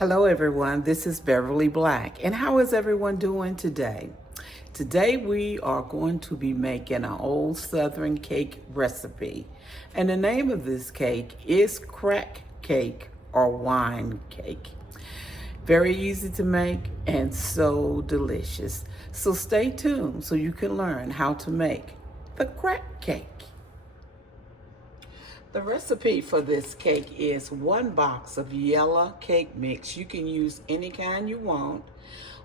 Hello everyone, this is Beverly Black, and how is everyone doing today? Today we are going to be making an old Southern cake recipe, and the name of this cake is crack cake or wine cake. Very easy to make and so delicious. So stay tuned so you can learn how to make the crack cake. The recipe for this cake is 1 box of yellow cake mix. You can use any kind you want.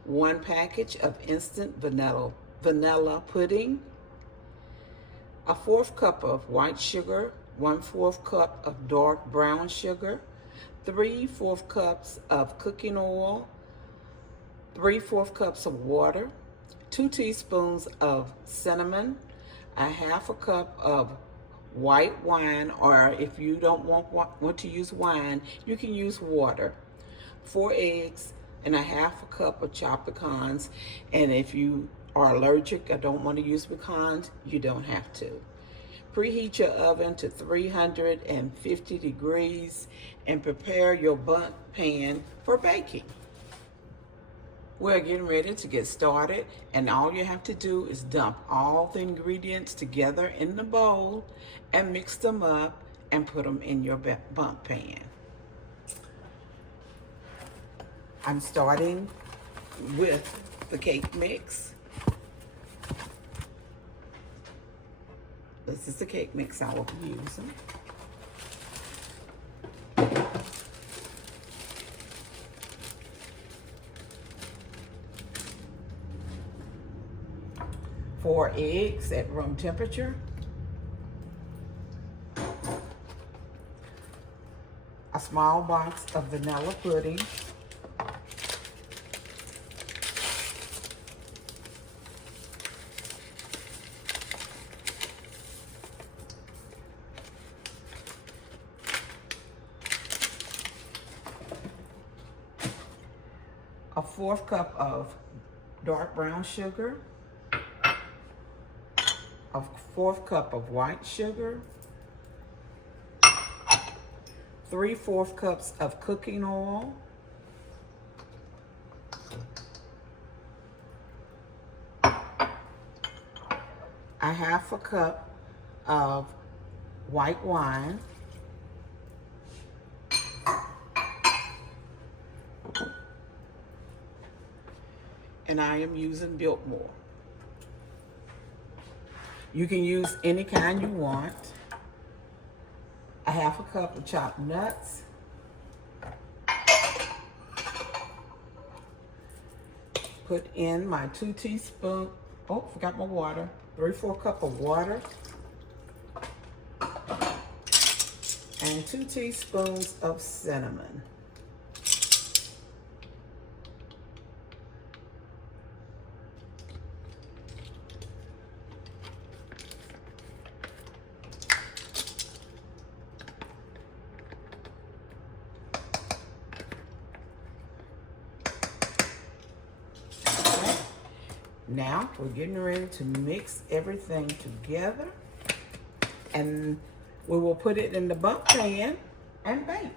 1 package of instant vanilla pudding. A 1/4 cup of white sugar. 1/4 cup of dark brown sugar. 3/4 cups of cooking oil. 3/4 cups of water. 2 teaspoons of cinnamon. A 1/2 cup of white wine, or if you don't want to use wine, you can use water. 4 eggs and a 1/2 cup of chopped pecans. And if you are allergic or don't want to use pecans, you don't have to. Preheat your oven to 350 degrees and prepare your bunt pan for baking. We're getting ready to get started, and all you have to do is dump all the ingredients together in the bowl and mix them up and put them in your bunt pan. I'm starting with the cake mix. This is the cake mix I will be using. Four eggs at room temperature. A small box of vanilla pudding. A 1/4 cup of dark brown sugar. A 1/4 cup of white sugar. 3/4 cups of cooking oil. A 1/2 cup of white wine. And I am using Biltmore. You can use any kind you want. A 1/2 cup of chopped nuts. Put in my 2 teaspoons, forgot my water. 3/4 cup of water. And 2 teaspoons of cinnamon. Now we're getting ready to mix everything together, and we will put it in the bunt pan and bake.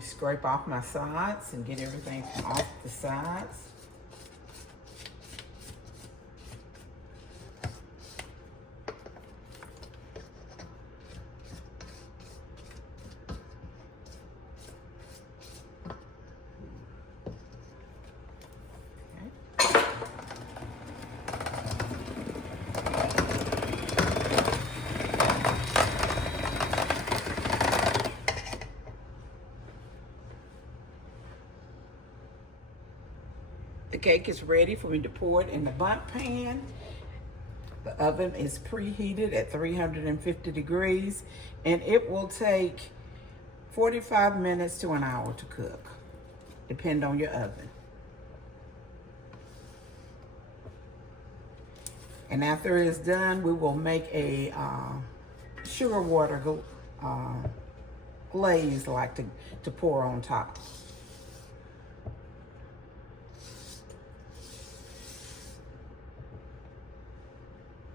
Scrape off my sides and get everything off the sides. The cake is ready for me to pour it in the bunt pan. The oven is preheated at 350 degrees, and it will take 45 minutes to an hour to cook, depend on your oven. And after it's done, we will make a sugar water glaze like to pour on top.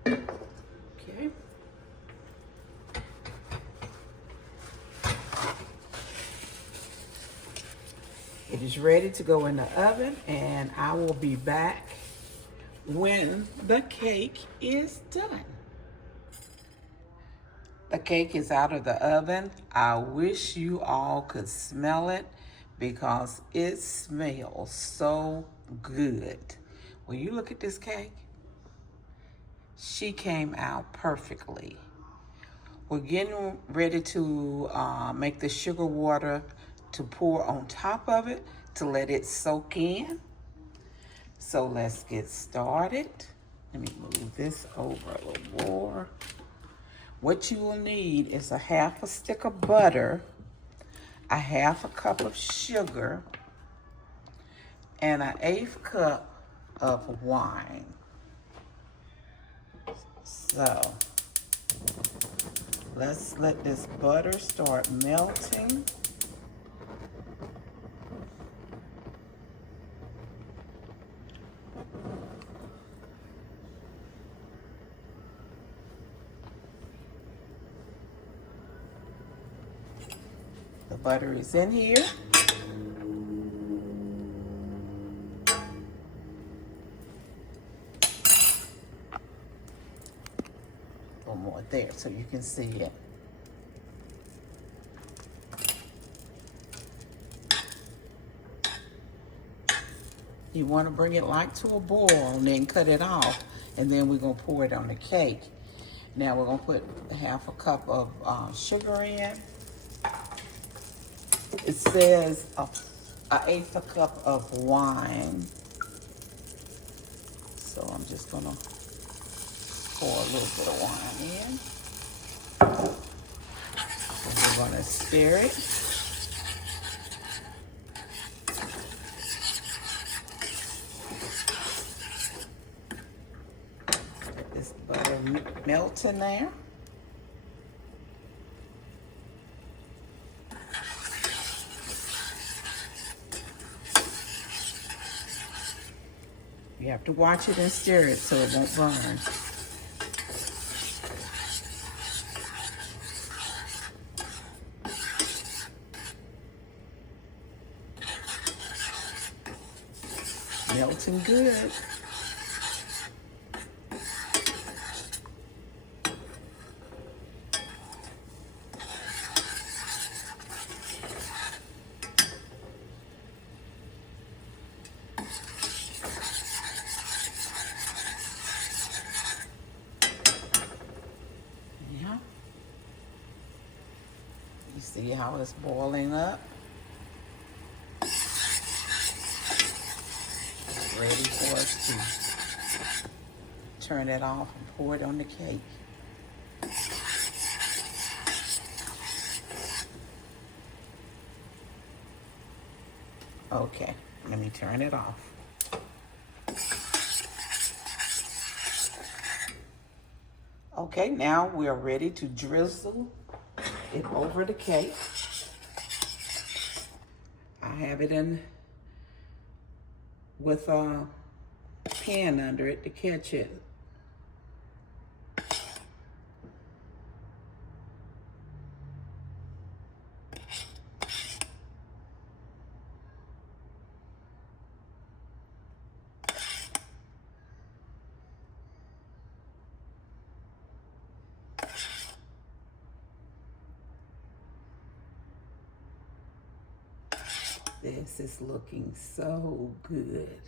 Okay. It is ready to go in the oven, and I will be back when the cake is done. The cake is out of the oven. I wish you all could smell it because it smells so good. When you look at this cake, she came out perfectly. We're getting ready to make the sugar water to pour on top of it to let it soak in. So let's get started. Let me move this over a little more. What you will need is a half a stick of butter, a half a cup of sugar, and an 1/8 cup of wine. So let's let this butter start melting. The butter is in here. A little more there so you can see it. You want to bring it like to a boil and then cut it off, and then we're going to pour it on the cake. Now we're going to put half a cup of sugar in. It says a 1/8 cup of wine. So I'm just gonna pour a little bit of wine in. And we're gonna stir it. Let this butter melt in there. You have to watch it and stir it so it won't burn. Melting good. You see how it's boiling up? It's ready for us to turn it off and pour it on the cake. Okay, let me turn it off. Okay, now we are ready to drizzle it over the cake. I have it in with a pan under it to catch it. This is looking so good.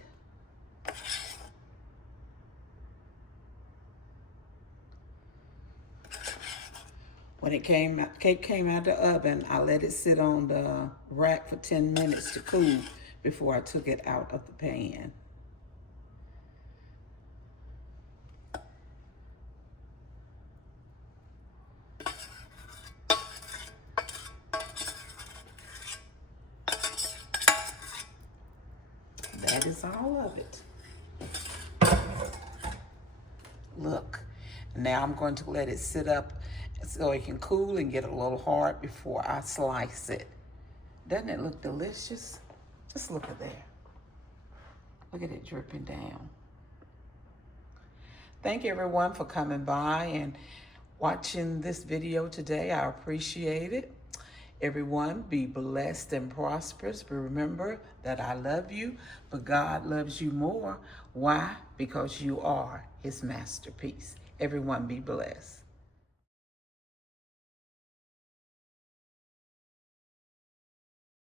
When cake came out the oven, I let it sit on the rack for 10 minutes to cool before I took it out of the pan. white is all of it. Look, now I'm going to let it sit up so it can cool and get a little hard before I slice it. Doesn't it look delicious? Just look at that. Look at it dripping down. Thank you everyone for coming by and watching this video today. I appreciate it. Everyone be blessed and prosperous. But remember that I love you, but God loves you more. Why? Because you are his masterpiece. Everyone be blessed.